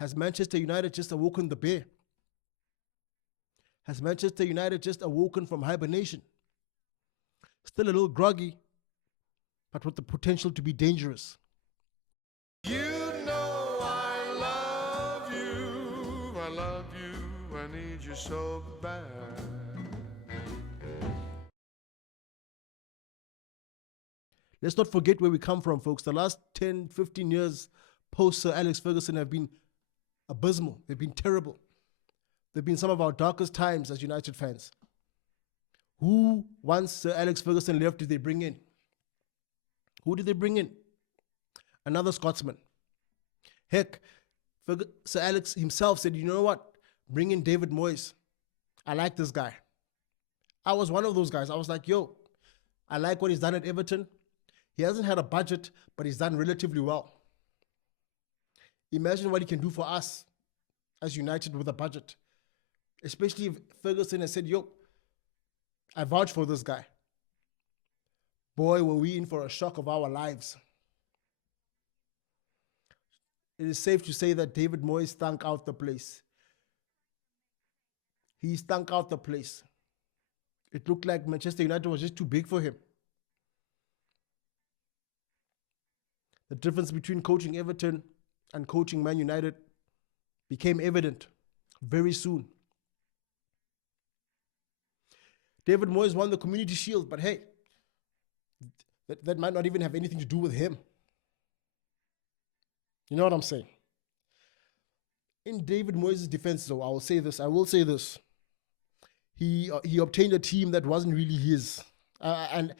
Has Manchester United just awoken the bear? Has Manchester United just awoken from hibernation? Still a little groggy, but with the potential to be dangerous. You know I love you, I need you so bad. Let's not forget where we come from, folks. The last 10, 15 years post Sir Alex Ferguson have been abysmal. They've been terrible. They've been some of our darkest times as United fans. Who, once Sir Alex Ferguson left, did they bring in? Who did they bring in? Another Scotsman. Heck, Sir Alex himself said, you know what? Bring in David Moyes. I like this guy. I was one of those guys. I was like, yo, I like what he's done at Everton. He hasn't had a budget, but he's done relatively well. Imagine what he can do for us as United with a budget. Especially if Ferguson has said, yo, I vouch for this guy. Boy, were we in for a shock of our lives. It is safe to say that David Moyes stunk out the place. He stunk out the place. It looked like Manchester United was just too big for him. The difference between coaching Everton and coaching Man United became evident very soon. David Moyes won the Community Shield, but hey, that might not even have anything to do with him. You know what I'm saying? In David Moyes' defense, though, I will say this. He obtained a team that wasn't really his. And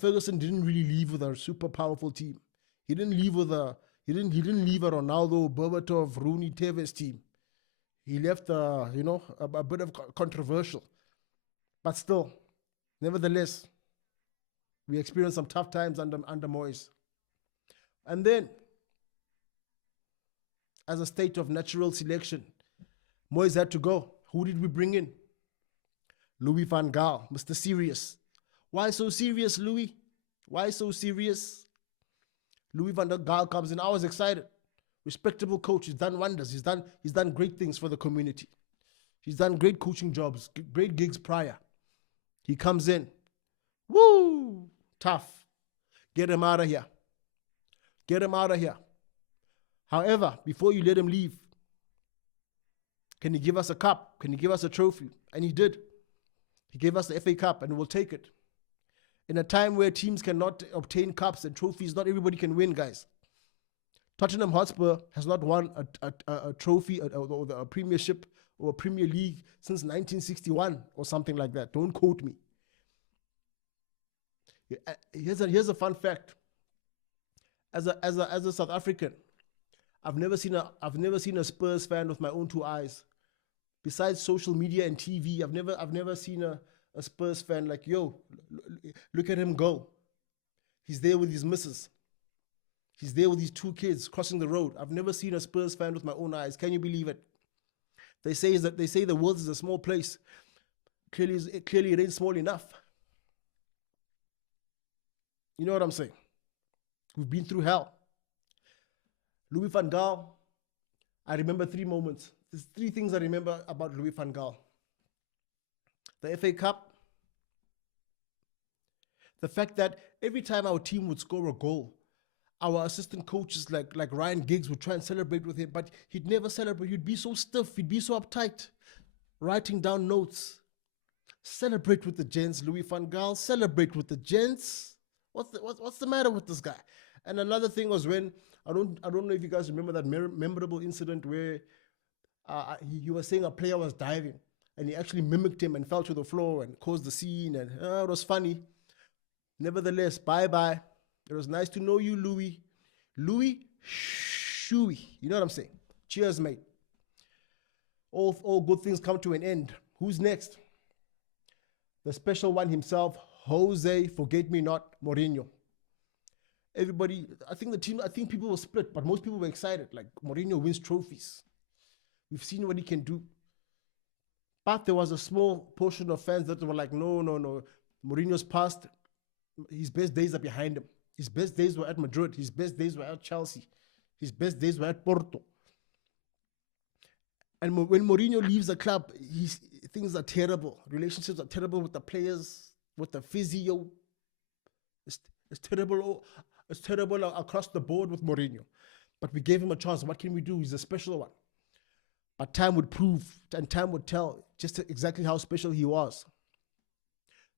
Ferguson didn't really leave with a super powerful team. He didn't leave with a Ronaldo, Berbatov, Rooney, Tevez team. He left a bit of controversial. But still, nevertheless, we experienced some tough times under Moyes. And then, as a state of natural selection, Moyes had to go. Who did we bring in? Louis van Gaal, Mr. Serious. Why so serious, Louis? Why so serious? Louis van Gaal comes in. I was excited. Respectable coach. He's done wonders. He's done great things for the community. He's done great coaching jobs, great gigs prior. He comes in. Woo! Tough. Get him out of here. Get him out of here. However, before you let him leave, can you give us a cup? Can you give us a trophy? And he did. He gave us the FA Cup, and we'll take it. In a time where teams cannot obtain cups and trophies, not everybody can win, guys. Tottenham Hotspur has not won a trophy or a premiership or a Premier League since 1961 or something like that. Don't quote me. Here's a fun fact. As a South African, I've never seen a Spurs fan with my own two eyes. Besides social media and TV, I've never seen a Spurs fan like, yo, look at him go. He's there with his missus. He's there with his two kids crossing the road. I've never seen a Spurs fan with my own eyes. Can you believe it? They say the world is a small place. Clearly it ain't small enough. You know what I'm saying? We've been through hell. Louis van Gaal, I remember three moments. There's three things I remember about Louis van Gaal. The FA Cup. The fact that every time our team would score a goal, our assistant coaches like Ryan Giggs would try and celebrate with him, but he'd never celebrate. He'd be so stiff. He'd be so uptight, writing down notes. Celebrate with the gents, Louis van Gaal. Celebrate with the gents. What's the matter with this guy? And another thing was when I don't know if you guys remember that memorable incident where he was saying a player was diving and he actually mimicked him and fell to the floor and caused the scene, and it was funny. Nevertheless, bye-bye. It was nice to know you, Louis. Louis Shuey. You know what I'm saying? Cheers, mate. All good things come to an end. Who's next? The special one himself, Jose Forget-Me-Not Mourinho. Everybody, I think people were split, but most people were excited. Like, Mourinho wins trophies. We've seen what he can do. But there was a small portion of fans that were like, no. Mourinho's past. His best days are behind him. His best days were at Madrid. His best days were at Chelsea. His best days were at Porto. And when Mourinho leaves the club, things are terrible. Relationships are terrible with the players, with the physio. It's, it's terrible. It's terrible across the board with Mourinho. But we gave him a chance. What can we do? He's a special one. But time would prove and time would tell just exactly how special he was.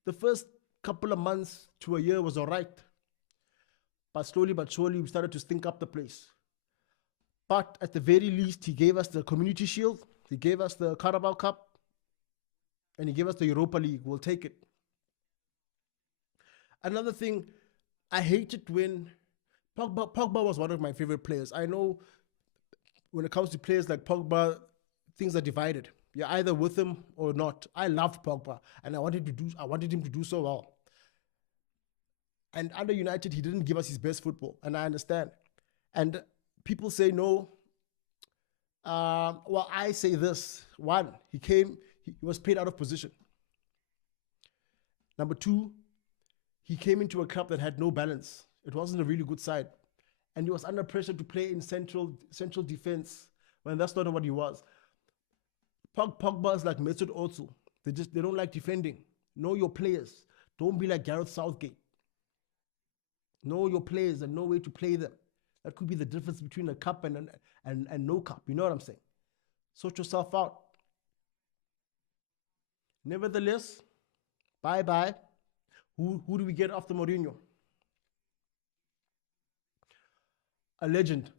The first couple of months to a year was all right. But slowly but surely, we started to stink up the place. But at the very least, he gave us the Community Shield, he gave us the Carabao Cup, and he gave us the Europa League. We'll take it. Another thing, I hated when Pogba was one of my favorite players. I know when it comes to players like Pogba, things are divided. You're either with him or not. I loved Pogba, and I wanted him to do so well. And under United, he didn't give us his best football, and I understand. And people say no. Well, I say this. One, he was played out of position. Number two, he came into a club that had no balance. It wasn't a really good side. And he was under pressure to play in central defense when that's not what he was. Pogba is like Mesut Ozil. They don't like defending. Know your players. Don't be like Gareth Southgate. Know your players and know where to play them. That could be the difference between a cup and no cup. You know what I'm saying? Sort yourself out. Nevertheless, bye-bye. Who do we get after Mourinho? A legend.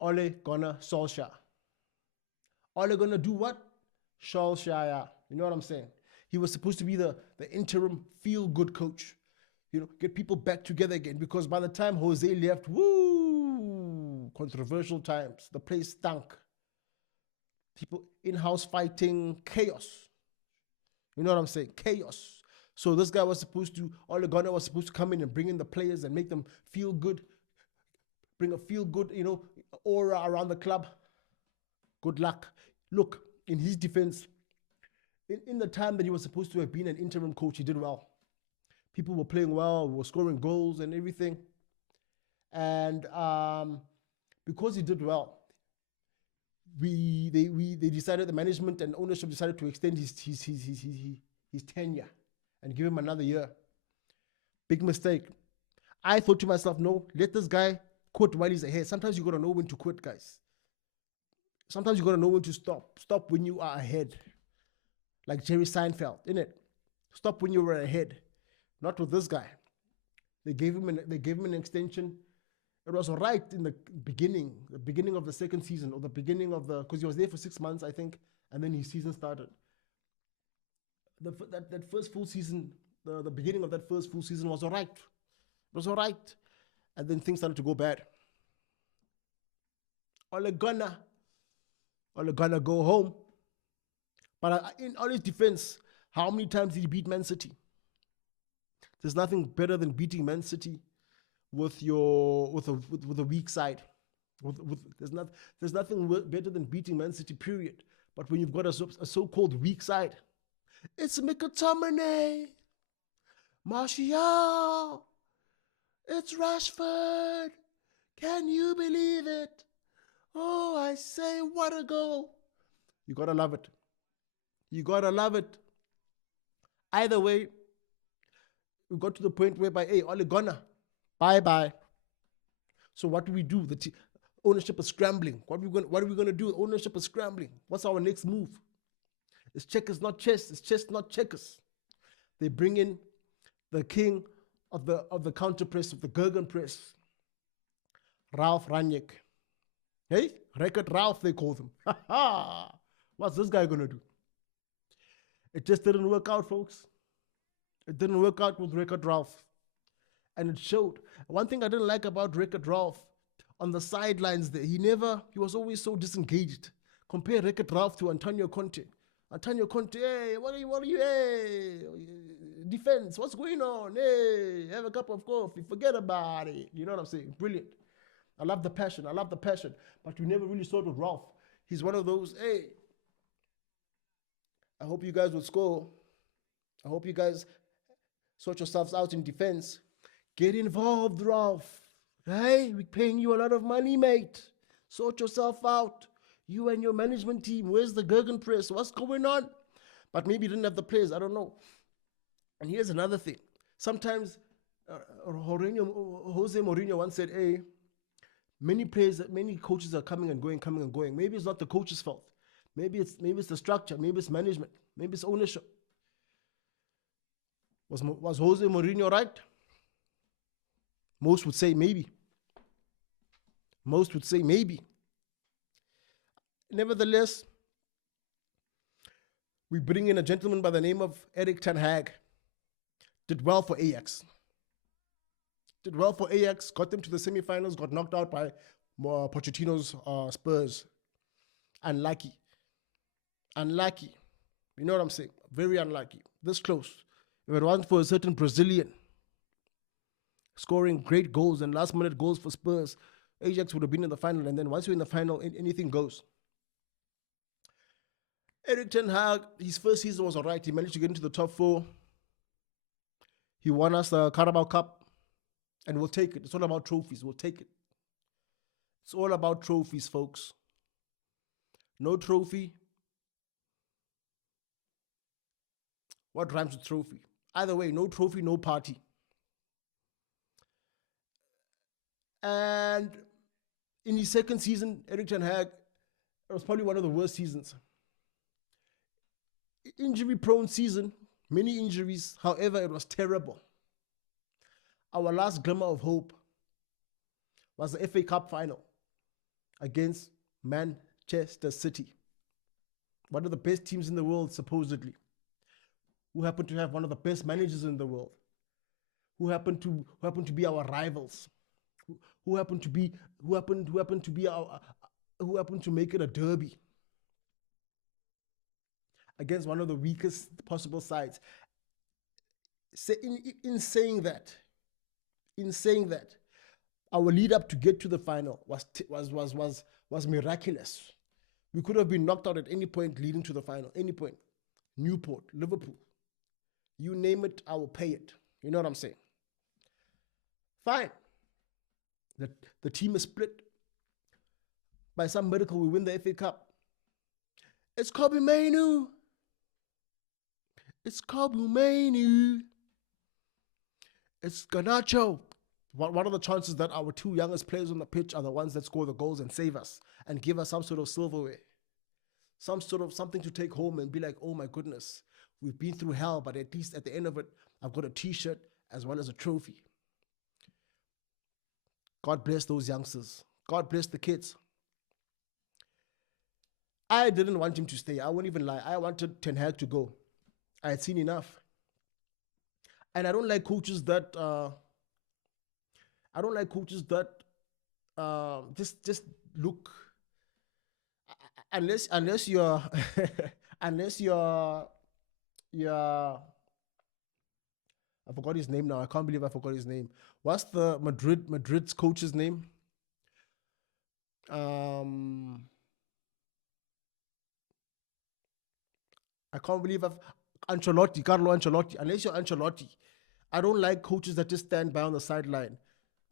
Ole Gunnar Solskjaer. Ole Gunnar do what? Solskjaer. You know what I'm saying? He was supposed to be the interim feel-good coach. You know, get people back together again. Because by the time Jose left, controversial times. The place stunk. People in-house fighting, chaos. You know what I'm saying? Chaos. So this guy was supposed to, Ole Gunnar was supposed to come in and bring in the players and make them feel good. Bring a feel-good, aura around the club. Good luck. Look, in his defense, in the time that he was supposed to have been an interim coach, he did well. People were playing well, were scoring goals and everything. And because he did well, they decided, the management and ownership decided to extend his tenure and give him another year. Big mistake. I thought to myself, no, let this guy quit while he's ahead. Sometimes you got to know when to quit, guys. Sometimes you got to know when to stop. Stop when you are ahead. Like Jerry Seinfeld, innit? Stop when you were ahead. Not with this guy. They gave him an extension. It was all right in the beginning of the second season, or the beginning of because he was there for 6 months, I think, and then his season started. That first full season, the beginning of that first full season was all right. It was all right. And then things started to go bad. Ole Gunnar go home. But in Ole's defense, how many times did he beat Man City? There's nothing better than beating Man City with a weak side. There's nothing better than beating Man City, period. But when you've got a so-called weak side, it's McTominay, Martial, it's Rashford. Can you believe it? Oh, I say, what a goal. You gotta love it. You gotta love it. Either way, we got to the point whereby, hey, Ole Gunnar, bye-bye. So what do we do? The ownership is scrambling. What are we gonna do? Ownership is scrambling. What's our next move? It's checkers, not chess. It's chess, not checkers. They bring in the king of the counter press, of the Gurgen press, Ralf Rangnick. Hey, Record Ralph, they call him. What's this guy gonna do? It just didn't work out, folks. It didn't work out with Record Ralph. And it showed. One thing I didn't like about Record Ralph, on the sidelines there, he was always so disengaged. Compare Record Ralph to Antonio Conte. Antonio Conte, hey, what are you, hey, defense, what's going on? Hey, have a cup of coffee, forget about it. You know what I'm saying? Brilliant. I love the passion. But you never really saw it with Ralph. He's one of those, hey, I hope you guys will score. I hope you guys sort yourselves out in defense. Get involved, Ralph. Hey, we're paying you a lot of money, mate. Sort yourself out. You and your management team, where's the Gegenpress? What's going on? But maybe you didn't have the players, I don't know. And here's another thing. Sometimes Jose Mourinho once said, hey, many coaches are coming and going. Maybe it's not the coach's fault. Maybe it's the structure, maybe it's management, maybe it's ownership. Was Jose Mourinho right? Most would say maybe. Most would say maybe. Nevertheless, we bring in a gentleman by the name of Erik ten Hag. Did well for Ajax. Got them to the semi-finals, got knocked out by Pochettino's Spurs. Unlucky. You know what I'm saying? Very unlucky. This close. If it wasn't for a certain Brazilian scoring great goals and last-minute goals for Spurs, Ajax would have been in the final. And then once you're in the final, anything goes. Erik ten Hag, his first season was all right. He managed to get into the top 4. He won us the Carabao Cup, and we'll take it. It's all about trophies. We'll take it. It's all about trophies, folks. No trophy. What rhymes with trophy? Either way, no trophy, no party. And in his second season, Erik ten Hag, it was probably one of the worst seasons. Injury-prone season, many injuries. However, it was terrible. Our last glimmer of hope was the FA Cup final against Manchester City, one of the best teams in the world, supposedly, who happened to have one of the best managers in the world, who happened to be our rivals, who happened to make it a derby against one of the weakest possible sides. So in saying that, our lead up to get to the final was miraculous. We could have been knocked out at any point leading to the final, any point. Newport, Liverpool, you name it, I will pay it. You know what I'm saying? Fine. The team is split. By some miracle, we win the FA Cup. It's Kobe Mainu. It's Garnacho. What are the chances that our 2 youngest players on the pitch are the ones that score the goals and save us and give us some sort of silverware? Something to take home and be like, oh my goodness, we've been through hell, but at least at the end of it, I've got a t-shirt as well as a trophy. God bless those youngsters. God bless the kids. I didn't want him to stay. I won't even lie. I wanted Ten Hag to go. I had seen enough. And I don't like coaches that just look, unless you're I forgot his name now. I can't believe I forgot his name. What's the Madrid's coach's name? I can't believe Carlo Ancelotti. Unless you're Ancelotti, I don't like coaches that just stand by on the sideline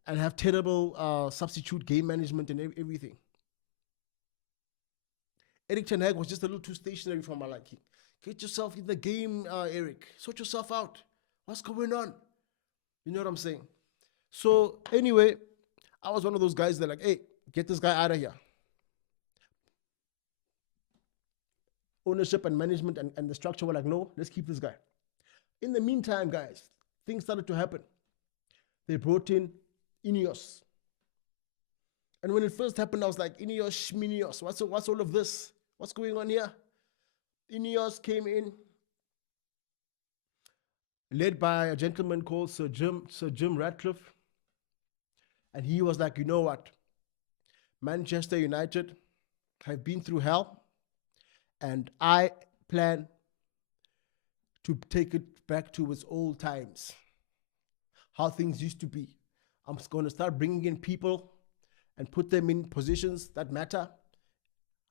and have terrible substitute game management and everything. Erik ten Hag was just a little too stationary for my liking. Get yourself in the game, Eric. Sort yourself out. What's going on? You know what I'm saying? So anyway, I was one of those guys that like, hey, get this guy out of here. Ownership and management and the structure were like, no, let's keep this guy. In the meantime, guys, things started to happen. They brought in INEOS. And when it first happened, I was like, INEOS, Schminios, what's all of this? What's going on here? INEOS came in, led by a gentleman called Sir Jim Ratcliffe. And he was like, you know what? Manchester United have been through hell, and I plan to take it back to its old times, how things used to be. I'm going to start bringing in people and put them in positions that matter.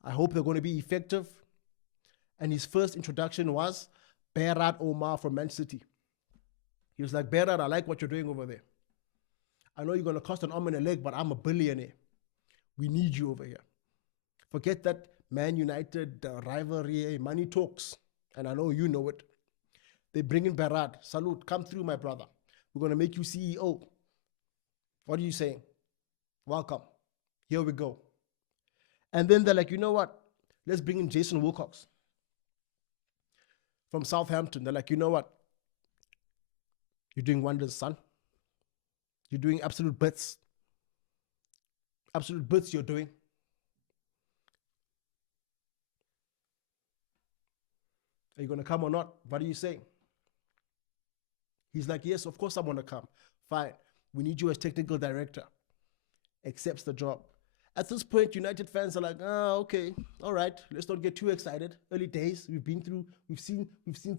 I hope they're going to be effective. And his first introduction was Behrad Omar from Man City. He was like, Behrad, I like what you're doing over there. I know you're going to cost an arm and a leg, but I'm a billionaire. We need you over here. Forget that Man United rivalry, money talks. And I know you know it. They bring in Berard. Salute, come through, my brother. We're going to make you CEO. What are you saying? Welcome. Here we go. And then they're like, you know what? Let's bring in Jason Wilcox from Southampton. They're like, you know what? You're doing wonders, son. You're doing absolute bits. Absolute bits you're doing. Are you going to come or not? What are you saying? He's like, yes, of course I'm going to come. Fine. We need you as technical director. Accepts the job. At this point, United fans are like, okay, all right, let's not get too excited. Early days, we've seen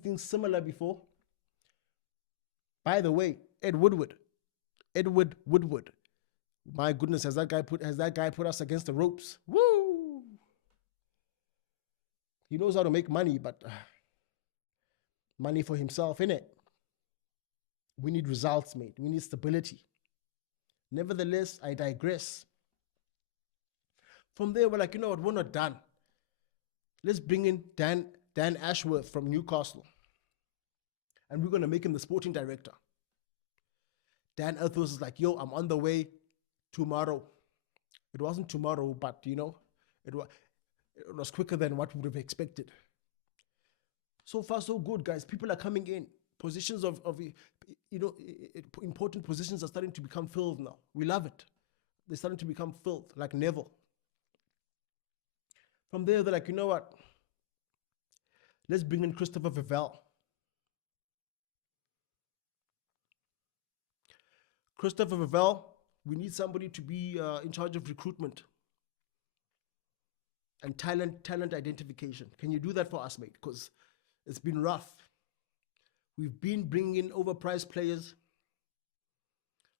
things similar before. By the way, Edward Woodward. My goodness, has that guy put us against the ropes? Woo! He knows how to make money, but money for himself, innit? We need results, mate. We need stability. Nevertheless, I digress. From there, we're like, you know what? We're not done. Let's bring in Dan Ashworth from Newcastle. And we're going to make him the sporting director. Dan Ashworth is like, yo, I'm on the way tomorrow. It wasn't tomorrow, but, you know, it was quicker than what we would have expected. So far, so good, guys. People are coming in. Positions of important positions are starting to become filled now. We love it. They're starting to become filled, like Neville. From there, they're like, you know what? Let's bring in Christopher Vivell. Christopher Vivell, we need somebody to be in charge of recruitment and talent identification. Can you do that for us, mate? Because it's been rough. We've been bringing in overpriced players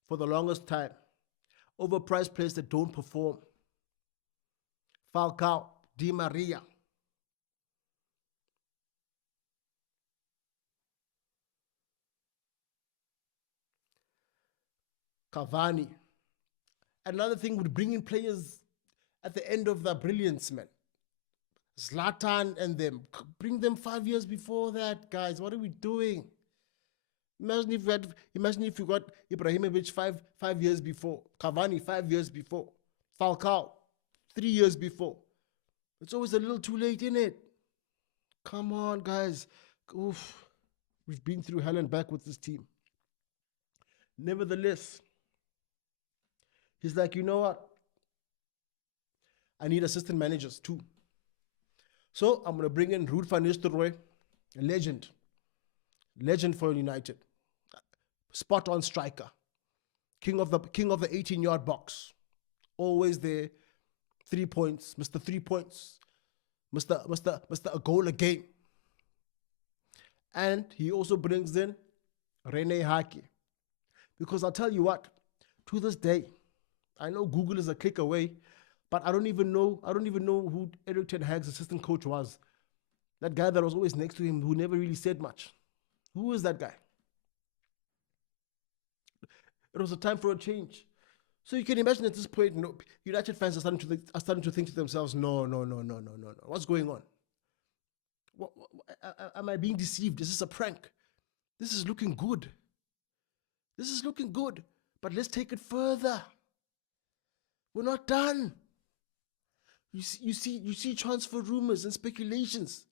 for the longest time. Overpriced players that don't perform. Falcao, Di Maria. Cavani. Another thing would bring in players at the end of their brilliance, man. Zlatan and them. Bring them 5 years before that, guys. What are we doing? Imagine if you got Ibrahimovic five years before. Cavani 5 years before. Falcao 3 years before. It's always a little too late, isn't it? Come on, guys. Oof. We've been through hell and back with this team. Nevertheless, he's like, you know what? I need assistant managers too. So I'm going to bring in Ruud van Nistelrooy, a legend for United, spot on striker, king of the 18-yard box, always there, 3 points, Mr. 3 points, Mr. a goal a game, and he also brings in Rene Hake, because I'll tell you what, to this day, I know Google is a click away. But I don't even know who Eric Ten Hag's assistant coach was. That guy that was always next to him who never really said much. Who is that guy? It was a time for a change. So you can imagine at this point, United fans are starting to think to themselves, no. What's going on? Am I being deceived? Is this a prank? This is looking good. But let's take it further. We're not done. You see transfer rumors and speculations.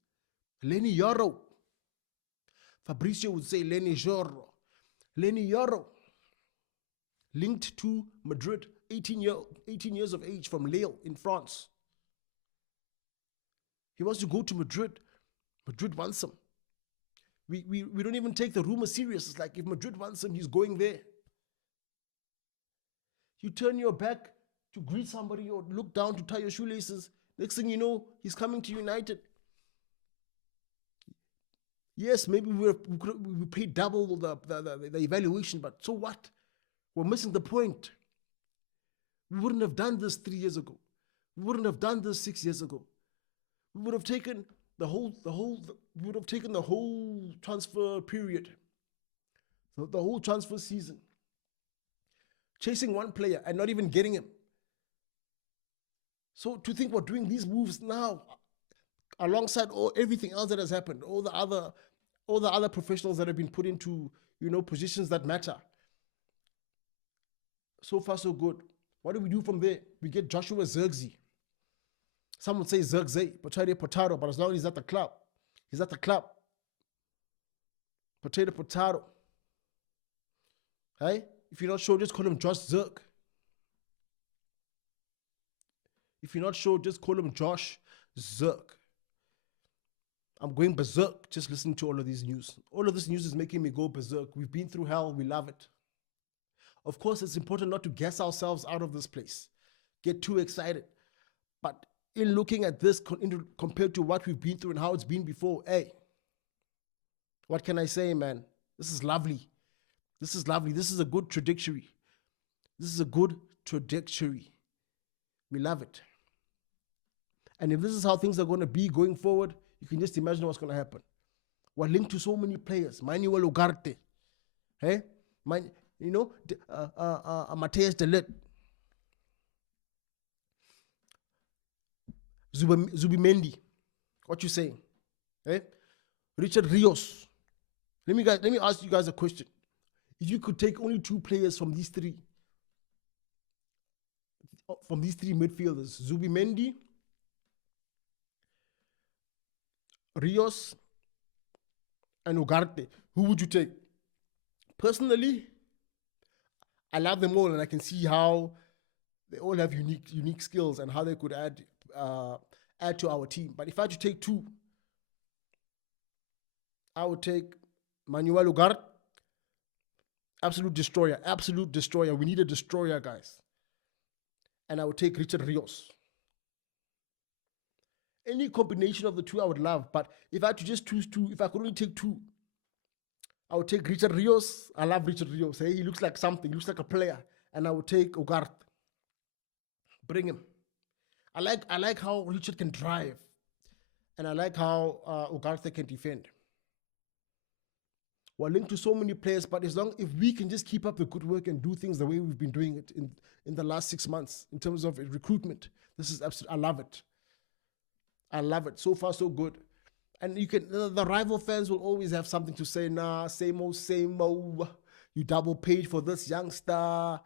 Lenny Yoro. Fabrizio would say Lenny Yoro. Lenny Yoro. Linked to Madrid, 18 years of age from Lille in France. He wants to go to Madrid. Madrid wants him. We don't even take the rumor serious. It's like if Madrid wants him, he's going there. You turn your back to greet somebody or look down to tie your shoelaces. Next thing you know, he's coming to United. Yes, maybe we paid double the evaluation, but so what? We're missing the point. We wouldn't have done this 3 years ago. We wouldn't have done this 6 years ago. We would have taken the whole transfer period, the whole transfer season, chasing one player and not even getting him. So to think we're doing these moves now, alongside everything else that has happened, all the other professionals that have been put into, positions that matter. So far, so good. What do we do from there? We get Joshua Zirkzee. Some would say Zirkzee, potato, but as long as he's at the club, he's at the club. Potato. Hey? If you're not sure, just call him Josh Zirk. If you're not sure, just call him Josh Zirk. I'm going berserk just listening to all of these news. All of this news is making me go berserk. We've been through hell. We love it. Of course, it's important not to gas ourselves out of this place, get too excited. But in looking at this compared to what we've been through and how it's been before, hey, what can I say, man? This is lovely. This is lovely. This is a good trajectory. This is a good trajectory. We love it. And if this is how things are going to be going forward, you can just imagine what's going to happen. We're linked to so many players. Manuel Ugarte. Hey? Matthias de Ligt. Zubimendi. What you saying? Hey? Richard Rios. Let me ask you guys a question. If you could take only 2 players from these three midfielders, Zubimendi, Rios, and Ugarte, who would you take? Personally, I love them all, and I can see how they all have unique skills and how they could add to our team. But if I had to take 2, I would take Manuel Ugarte, absolute destroyer. We need a destroyer, guys. And I would take Richard Rios. Any combination of the 2 I would love, but if I had to just choose 2, if I could only take 2, I would take Richard Rios. I love Richard Rios. Hey, he looks like something. He looks like a player. And I would take Ugarte. Bring him. I like how Richard can drive. And I like how Ugarte can defend. We're linked to so many players, but if we can just keep up the good work and do things the way we've been doing it in the last 6 months in terms of recruitment, this is absolute. I love it. I love it. So far, so good. And the rival fans will always have something to say. Nah, same old. You double paid for this youngster. I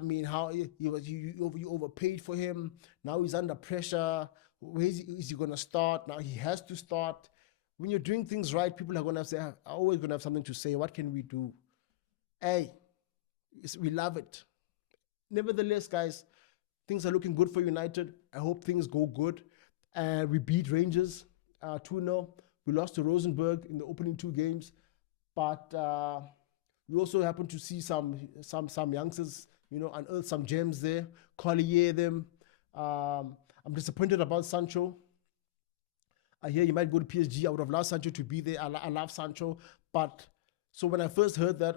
mean, how you overpaid for him. Now he's under pressure. Where is he going to start? Now he has to start. When you're doing things right, people are always going to have something to say. What can we do? Hey, we love it. Nevertheless, guys, things are looking good for United. I hope things go good. We beat Rangers 2-0. We lost to Rosenborg in the opening 2 games, but we also happened to see some youngsters, unearth some gems there. Collier them. I'm disappointed about Sancho. I hear he might go to PSG. I would have loved Sancho to be there. I love Sancho, but so when I first heard that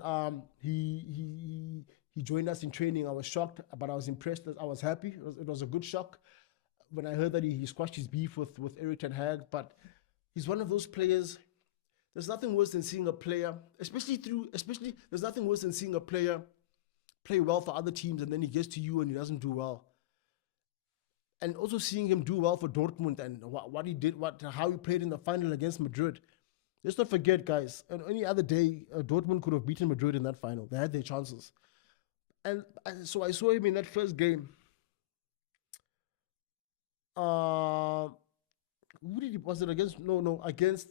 he joined us in training, I was shocked, but I was impressed. I was happy. It was a good shock when I heard that he squashed his beef with Erik ten Hag. But he's one of those players. There's nothing worse than seeing a player, especially there's nothing worse than seeing a player play well for other teams and then he gets to you and he doesn't do well. And also seeing him do well for Dortmund and what he did, how he played in the final against Madrid. Let's not forget, guys, on any other day, Dortmund could have beaten Madrid in that final. They had their chances. And so I saw him in that first game. Who did he, was it against? No, against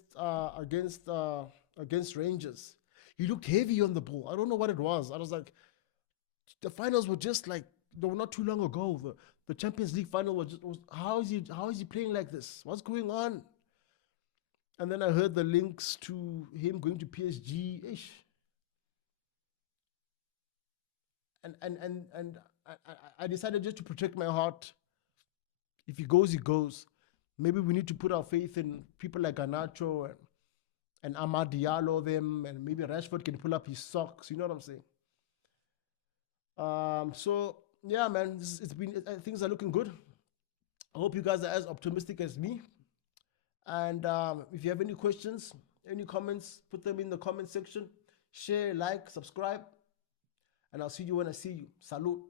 Rangers. He looked heavy on the ball. I don't know what it was. I was like, the finals were just like, they were not too long ago. The Champions League final was how is he playing like this? What's going on? And then I heard the links to him going to PSG. Ish. And I decided just to protect my heart. If he goes, he goes. Maybe we need to put our faith in people like Garnacho and Amad Diallo, them, and maybe Rashford can pull up his socks. You know what I'm saying? So yeah, man, things are looking good. I hope you guys are as optimistic as me. And if you have any questions, any comments, put them in the comment section. Share, like, subscribe. And I'll see you when I see you. Salute.